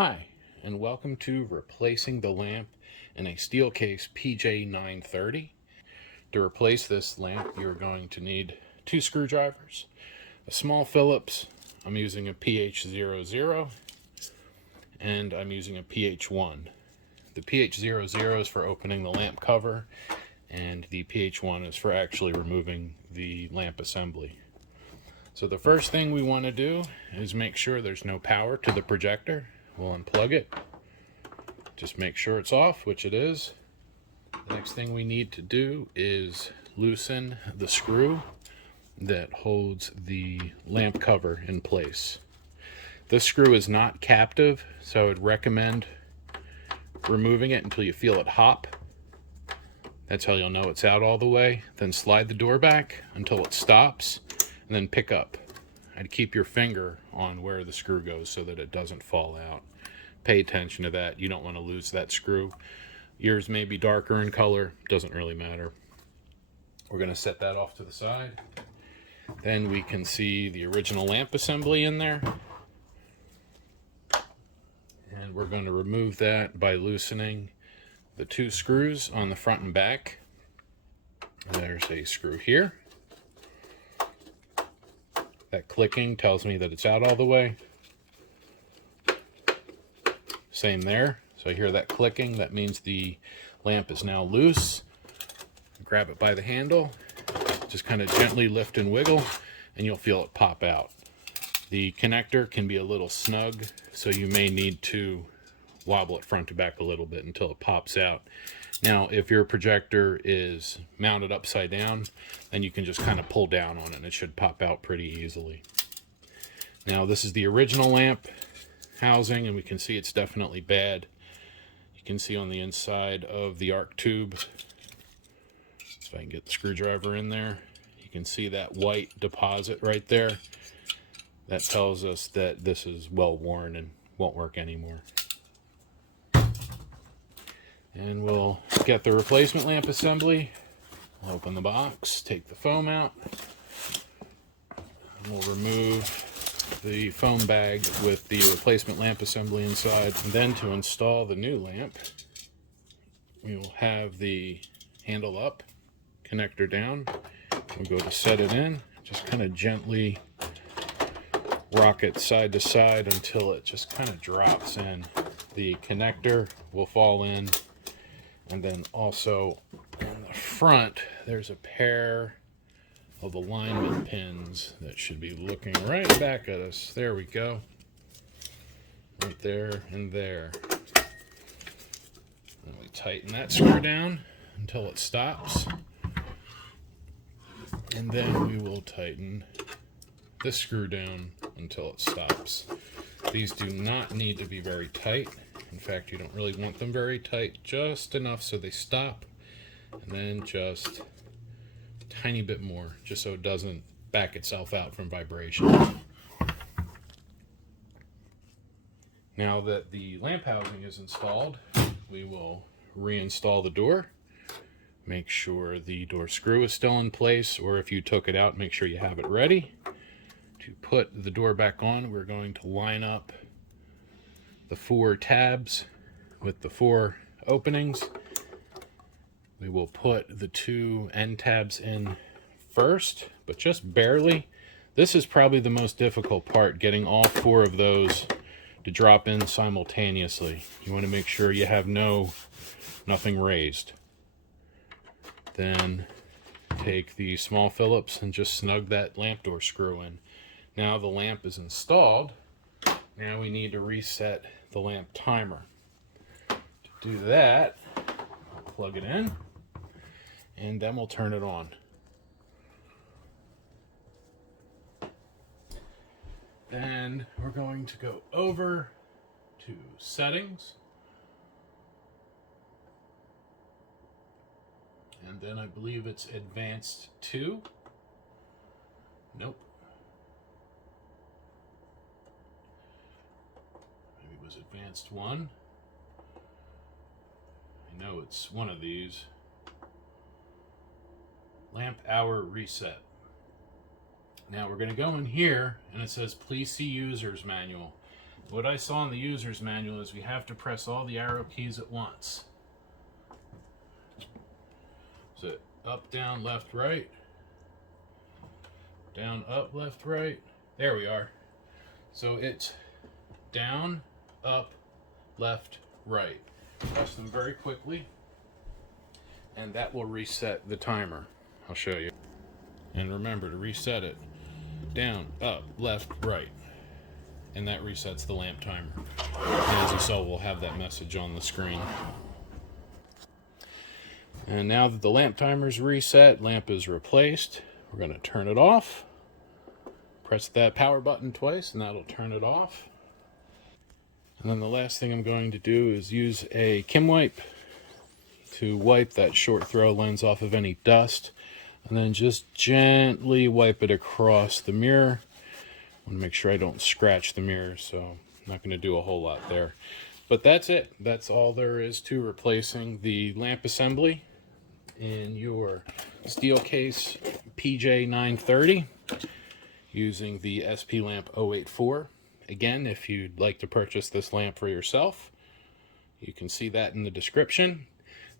Hi, and welcome to replacing the lamp in a Steelcase PJ930. To replace this lamp, you're going to need 2 screwdrivers, a small Phillips. I'm using a PH00, and I'm using a PH1. The PH00 is for opening the lamp cover, and the PH1 is for actually removing the lamp assembly. So the first thing we want to do is make sure there's no power to the projector. We'll unplug it. Just make sure it's off, which it is. The next thing we need to do is loosen the screw that holds the lamp cover in place. This screw is not captive, so I would recommend removing it until you feel it hop. That's how you'll know it's out all the way. Then slide the door back until it stops, and then pick up. I'd keep your finger on where the screw goes so that it doesn't fall out. Pay attention to that. You don't want to lose that screw. Yours may be darker in color, doesn't really matter. We're going to set that off to the side. Then we can see the original lamp assembly in there. And we're going to remove that by loosening the 2 screws on the front and back. There's a screw here. That clicking tells me that it's out all the way. Same there. So I hear that clicking. That means the lamp is now loose. Grab it by the handle. Just kind of gently lift and wiggle, and you'll feel it pop out. The connector can be a little snug, so you may need to wobble it front to back a little bit until it pops out. Now, if your projector is mounted upside down, then you can just kind of pull down on it and it should pop out pretty easily. Now, this is the original lamp housing, and we can see it's definitely bad. You can see on the inside of the arc tube, if I can get the screwdriver in there, you can see that white deposit right there. That tells us that this is well worn and won't work anymore. And we'll get the replacement lamp assembly. We'll open the box, take the foam out, and we'll remove the foam bag with the replacement lamp assembly inside. And then to install the new lamp, we will have the handle up, connector down. We'll go to set it in, just kind of gently rock it side to side until it just kind of drops in. The connector will fall in. And then also on the front, there's a pair of alignment pins that should be looking right back at us. There we go. Right there and there. And we tighten that screw down until it stops. And then we will tighten this screw down until it stops. These do not need to be very tight. In fact, you don't really want them very tight, just enough so they stop, and then just a tiny bit more, just so it doesn't back itself out from vibration. Now that the lamp housing is installed, we will reinstall the door. Make sure the door screw is still in place, or if you took it out, make sure you have it ready. To put the door back on, we're going to line up the 4 tabs with the 4 openings. We will put the 2 end tabs in first, but just barely. This is probably the most difficult part, getting all 4 of those to drop in simultaneously. You want to make sure you have nothing raised. Then take the small Phillips and just snug that lamp door screw in. Now the lamp is installed. Now we need to reset the lamp timer. To do that, I'll plug it in, and then we'll turn it on. Then we're going to go over to settings. And then I believe it's advanced 2. Nope. Was advanced 1. I know it's one of these. Lamp hour reset. Now we're going to go in here, and it says please see user's manual. What I saw in the user's manual is we have to press all the arrow keys at once. So up, down, left, right. Down, up, left, right. There we are. So it's down, up, left, right. Press them very quickly, and that will reset the timer. I'll show you. And remember to reset it. Down, up, left, right. And that resets the lamp timer. And as you saw, we'll have that message on the screen. And now that the lamp timer is reset, lamp is replaced, we're going to turn it off. Press that power button twice and that'll turn it off. And then the last thing I'm going to do is use a Kim wipe to wipe that short throw lens off of any dust. And then just gently wipe it across the mirror. I want to make sure I don't scratch the mirror, so I'm not going to do a whole lot there. But that's it. That's all there is to replacing the lamp assembly in your Steelcase PJ930 using the SP-LAMP-084. Again, if you'd like to purchase this lamp for yourself, you can see that in the description.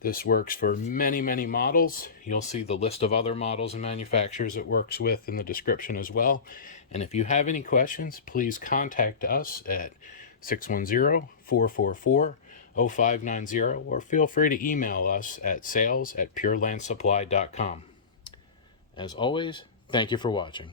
This works for many, many models. You'll see the list of other models and manufacturers it works with in the description as well. And if you have any questions, please contact us at 610-444-0590 or feel free to email us at sales@PurelandSupply.com. As always, thank you for watching.